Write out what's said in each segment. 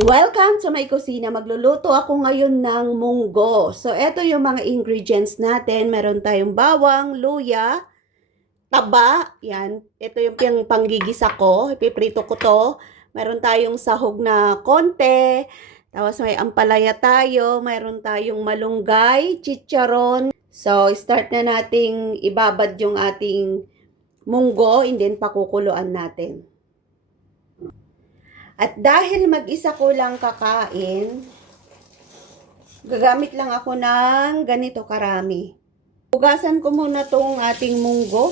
Welcome to my kusina. Magluluto ako ngayon ng munggo. So, ito yung mga ingredients natin. Meron tayong bawang, luya, taba. Yan. Ito yung panggigisa ko. Ipiprito ko to. Meron tayong sahog na konti. Tapos may ampalaya tayo. Meron tayong malunggay, chicharon. So, start na nating ibabad yung ating munggo and then pakukuluan natin. At dahil mag-isa ko lang kakain, gagamit lang ako ng ganito karami. Hugasan ko muna tong ating munggo.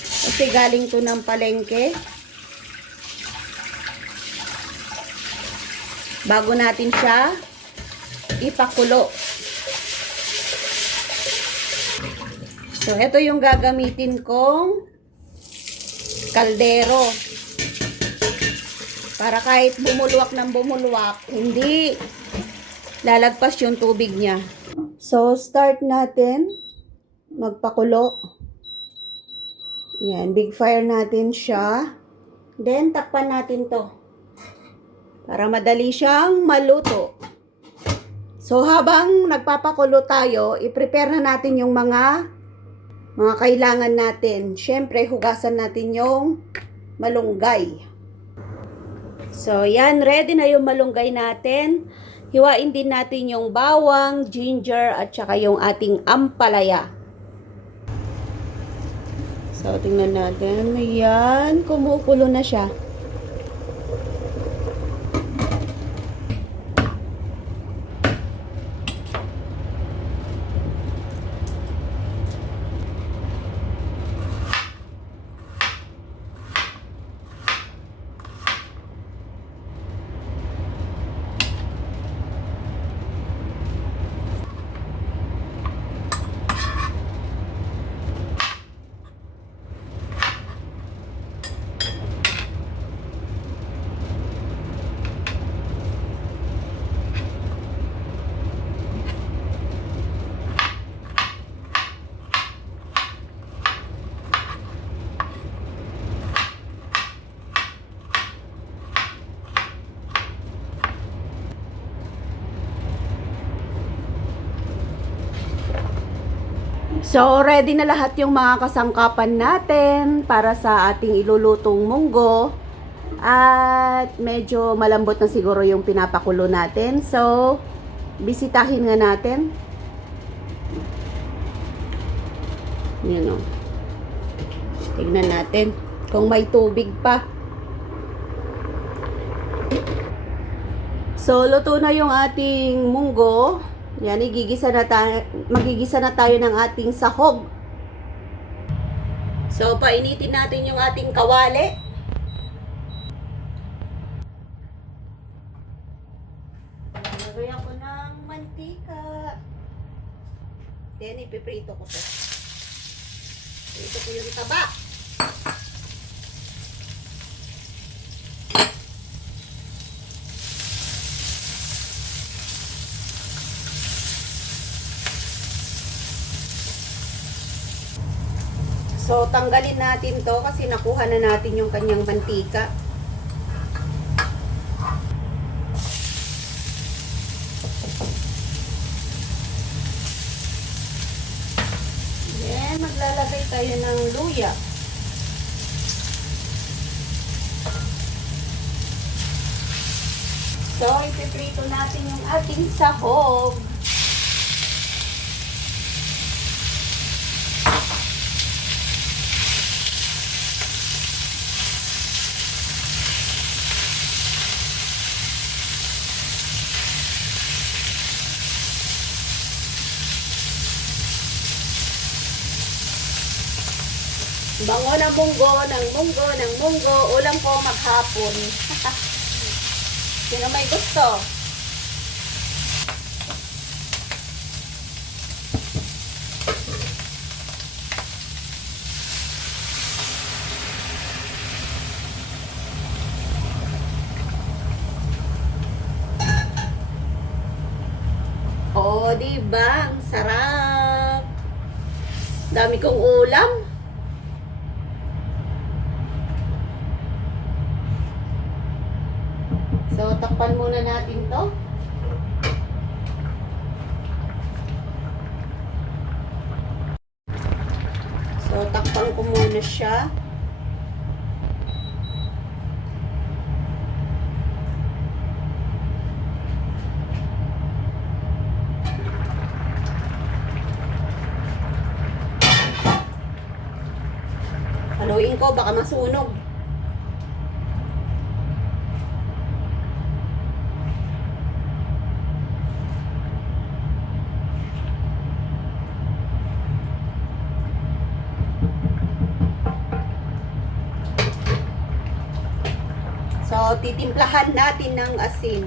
Kasi galing to ng palengke. Bago natin siya ipakulo. So, ito yung gagamitin kong kaldero. Para kahit bumulwak ng bumulwak, hindi lalagpas yung tubig niya. So, start natin magpakulo. Yan, big fire natin siya. Then, takpan natin to. Para madali siyang maluto. So, habang nagpapakulo tayo, i-prepare na natin yung mga kailangan natin. Siyempre, hugasan natin yung malunggay. So, yan. Ready na yung malunggay natin. Hiwain din natin yung bawang, ginger, at saka yung ating ampalaya. So, tingnan natin. Ayan. Kumukulo na siya. So, ready na lahat yung mga kasangkapan natin para sa ating ilulutong munggo. At medyo malambot na siguro yung pinapakulo natin. So, bisitahin nga natin. Yan o. Tignan natin kung may tubig pa. So, luto na yung ating munggo. Yan, magigisa na tayo ng ating sahog. So, painitin natin yung ating kawali. Lagyan ko ng mantika. Then, ipiprito ko to. Prito ko yung taba. So, tanggalin natin to kasi nakuha na natin yung kanyang mantika. Then, maglalagay tayo ng luya. So, ipiprito natin yung ating sahog. Bango ng munggo, ulam ko maghapon. Sino may gusto? Oh, diba? Ang sarap. Dami kong ulam. So, So, takpan muna natin to. So, takpan ko muna siya. Haluin ko, baka masunog. So, titimplahan natin ng asin.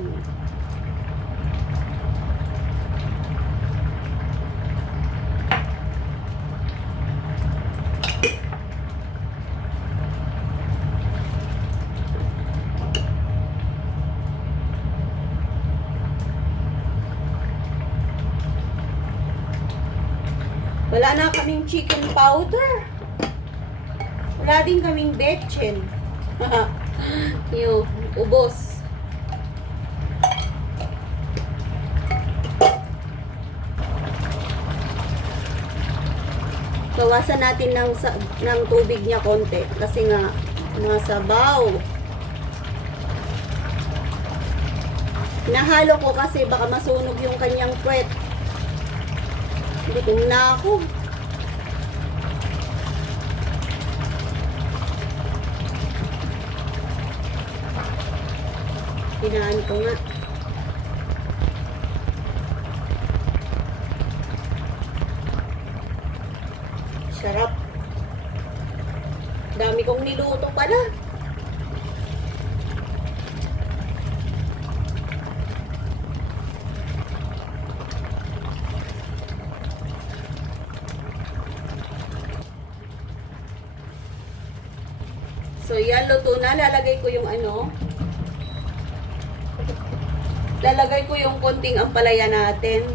Wala na kaming chicken powder. Wala din kaming betchen. Yung ubos. Bawasan natin ng tubig niya konti kasi nga masabaw. Nahalo ko kasi baka masunog yung kanyang puwet. Gutom na ako. Hinaan ko nga. Sarap. Dami kong niluto pala. So, yan, luto na. Lalagay ko yung lalagay ko yung konting ampalaya natin.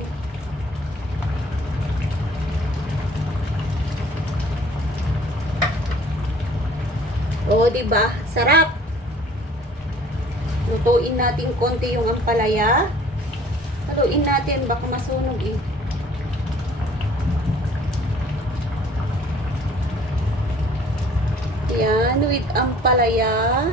Oo, diba? Sarap. Lutuin natin konti yung ampalaya. Haluin natin, baka masunog eh. Yan, with ampalaya.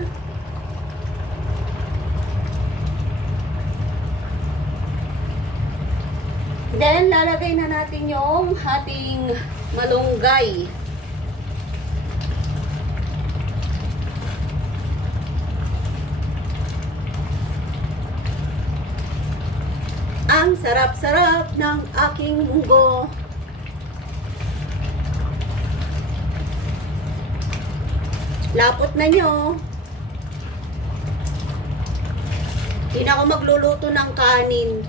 Then, lalagay na natin yung ating malunggay. Ang sarap-sarap ng aking munggo. Lapot na nyo. Hindi na ako magluluto ng kanin.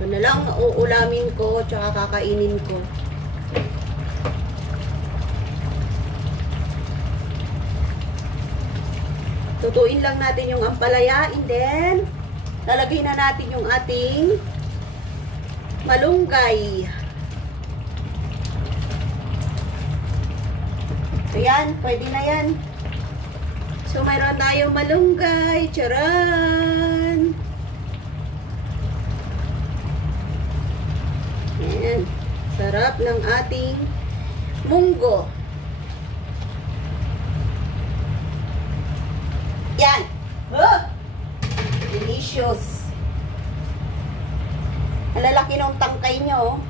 Ito na lang uulamin ko tsaka kakainin ko. Tutuin lang natin yung ampalaya and then lalagay na natin yung ating malunggay. Ayan, pwede na yan. So, mayroon tayong malunggay. Charan! Ayan. Sarap ng ating munggo. Yan. Oh! Delicious. Ang lalaki ng tangkay nyo.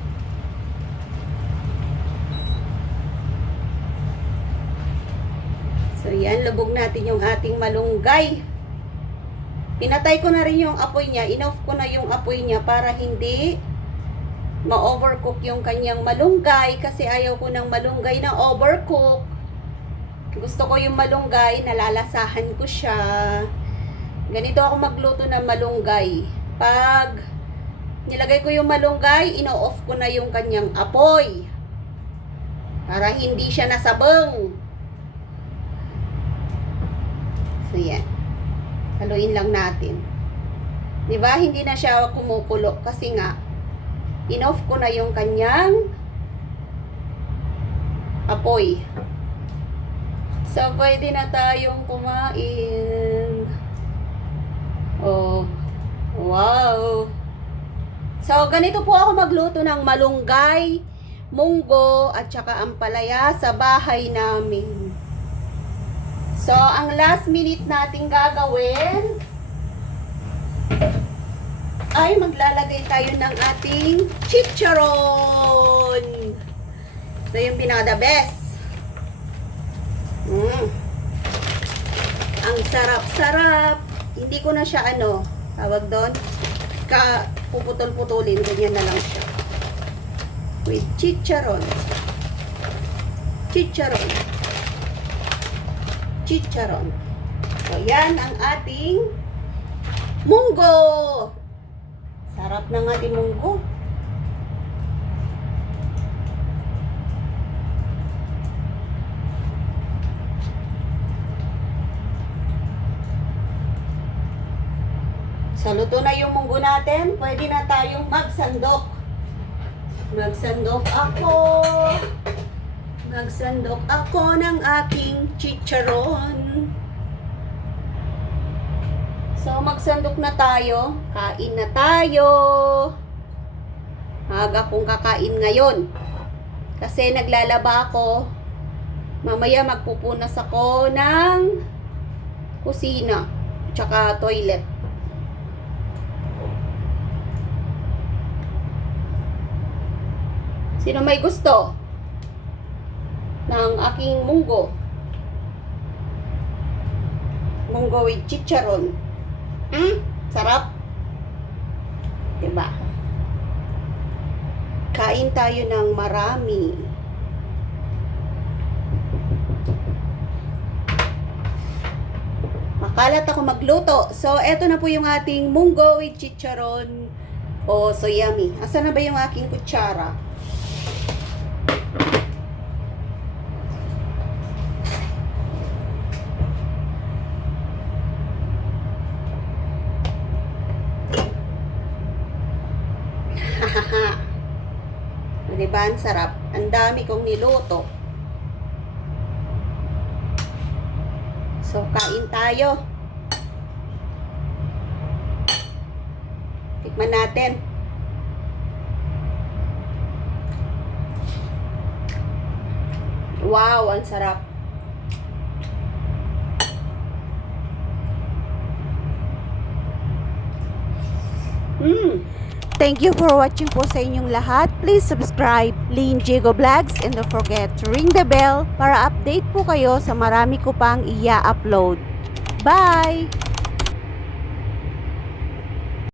So, yan. Lubog natin yung ating malunggay. Pinatay ko na rin yung apoy niya. Inoff ko na yung apoy niya para hindi ma-overcook yung kanyang malunggay. Kasi ayaw ko ng malunggay na overcook. Gusto ko yung malunggay, nalalasahan ko siya. Ganito ako magluto ng malunggay. Pag nilagay ko yung malunggay, ino-off ko na yung kanyang apoy. Para hindi siya nasabang. So, yan. Haluin lang natin. Diba? Hindi na siya kumukulo. Kasi nga, in-off ko na yung kanyang apoy. So, pwede na tayong kumain. Oh. So, ganito po ako magluto ng malunggay, munggo, at saka ampalaya sa bahay namin. So, ang last minute nating gagawin ay maglalagay tayo ng ating chicharon. Ito yung pinaka-the best. Ang sarap-sarap. Hindi ko na siya tawag doon, puputol-putulin. Ganyan na lang siya. With chicharon. Chicharon. Chicharon. So, yan ang ating munggo. Sarap ng ating munggo. So, luto na yung munggo natin. Pwede na tayong magsandok. Magsandok ako ng aking chicharon. So, magsandok na tayo. Kain na tayo. Aga kong kakain ngayon. Kasi naglalaba ako. Mamaya magpupunas ako ng kusina. Tsaka toilet. Sino may gusto ng aking munggo? Munggo with chicharon. Sarap. Diba? Kain tayo ng marami. Makalat ako magluto. So, eto na po yung ating munggo with chicharon. Oh, so yummy. Asa na ba yung aking kutsara? Diba? Ang sarap. Ang dami kong niluto. So, kain tayo. Tikman natin. Wow, ang sarap. Thank you for watching po sa inyong lahat. Please subscribe Lynn Diego Vlogs and don't forget to ring the bell para update po kayo sa marami ko pang i-upload. Bye!